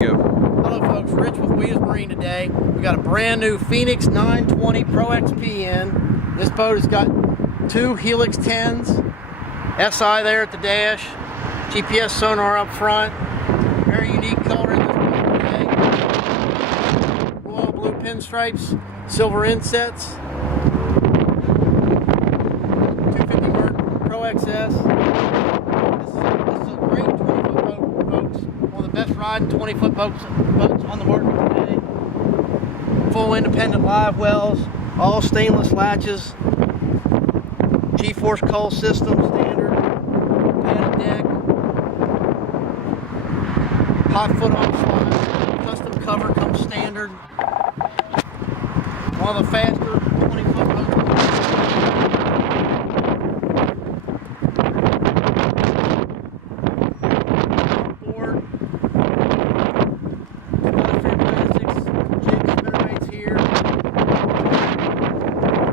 Hello folks, Rich with Wiedas Marine today. We got a brand new Phoenix 920 ProXP in. This boat has got two Helix 10s, SI there at the dash, GPS sonar up front. Very unique color in this boat today. Royal blue pinstripes, silver insets. 250 Merc Pro XS. This is a great 20-foot boat, folks. One of the best riding 20-foot boats on the market today. Full independent live wells, all stainless latches, G-force cull system standard, padded deck, hot foot on slide, custom cover comes standard. One of the faster 20-foot boats.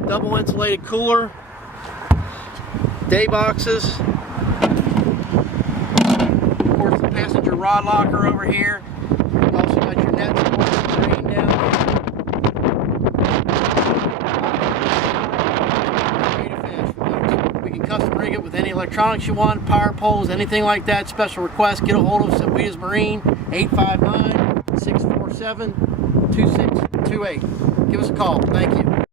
Double insulated cooler, day boxes, of course the passenger rod locker over here. You also got your nets drain down there. We can custom rig it with any electronics you want, power poles, anything like that. Special request, get a hold of us at Wiedas Marine, 859-647-2628. Give us a call. Thank you.